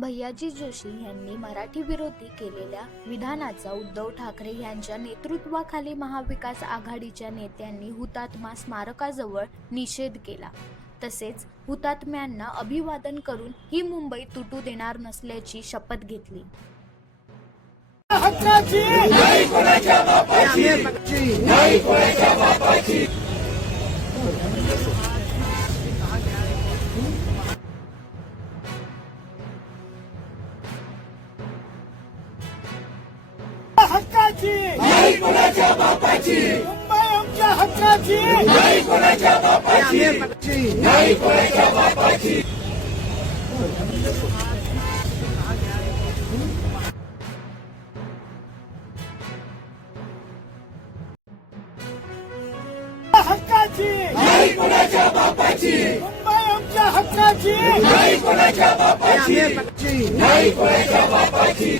भैयाजी जोशी यांनी मराठी विरोधी केलेल्या विधानाचा उद्धव ठाकरे यांच्या नेतृत्वाखाली महाविकास आघाडीच्या नेत्यांनी हुतात्मा स्मारकाजवळ निषेध केला। तसेच हुतात्म्यांना अभिवादन करून ही मुंबई तुटू देणार नसल्याची शपथ घेतली। हक्काची नाही कोणाच्या बापाची, मुंबई आमच्या हक्काची नाही कोणाच्या बापाची, नाही कोणाच्या बापाची। हक्काची नाही कोणाच्या बापाची, मुंबई आमच्या हक्काची नाही कोणाच्या बापाची, नाही कोणाच्या बापाची।